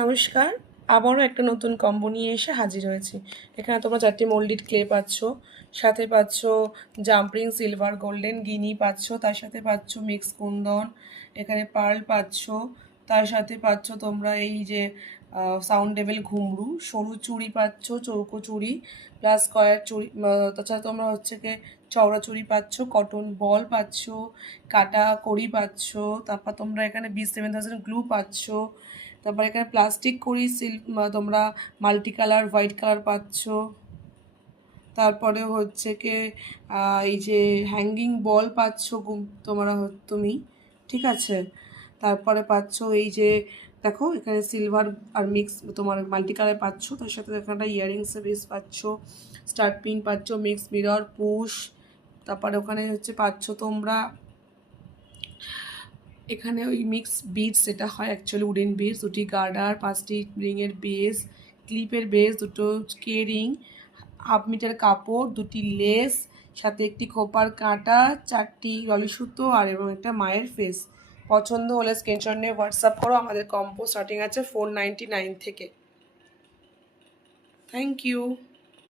নমস্কার, আবারও একটা নতুন কম্বো নিয়ে এসে হাজির হয়েছি। এখানে তোমরা 4টি মোল্ডেড ক্লে পাচ্ছ, সাথে পাচ্ছ জাম্পিং সিলভার গোল্ডেন গিনি পাচ্ছ, তার সাথে পাচ্ছ মিক্স কুন্দন, এখানে পার্ল পাচ্ছ, তার সাথে পাচ্ছ তোমরা এই যে সাউন্ডেবল ঘুঙরু, সরু চুড়ি পাচ্ছ, চৌকো চুড়ি প্লাস স্কয়ার চুড়ি, তাছাড়া তোমরা হচ্ছে কি চওড়া চুড়ি পাচ্ছ, কটন বল পাচ্ছ, কাটা কড়ি পাচ্ছ, তারপর তোমরা এখানে B7000 গ্লু পাচ্ছ, তারপর এখানে প্লাস্টিক করি তোমরা মাল্টি কালার হোয়াইট কালার পাচ্ছ। তারপরে হচ্ছে কি এই যে হ্যাঙ্গিং বল পাচ্ছ তোমরা তুমি, ঠিক আছে। তারপরে পাচ্ছ এই যে দেখো এখানে সিলভার আর মিক্স তোমার মাল্টি কালার পাচ্ছ, তার সাথে এখানটা ইয়াররিংসের বেস পাচ্ছ, স্টার্ট পিন পাচ্ছ, মিক্স মিরর পুশ, তারপরে ওখানে হচ্ছে পাচ্ছ তোমরা এখানে ওই মিক্স বিটস যেটা হয় অ্যাকচুয়ালি উডেন বেস, দুটি গার্ডার, 5টি রিংয়ের বেস, ক্লিপের বেস, দুটো কে রিং, 1/2 মিটার কাপড়, 2টি লেস, সাথে একটি খোপার কাঁটা, 4টি রলি সুতো আর এবং একটা মায়ের ফেস। পছন্দ হলে স্ক্রিনশট নিয়ে হোয়াটসঅ্যাপ করো। আমাদের কম্পো স্টার্টিং আছে 499 থেকে। Thank you.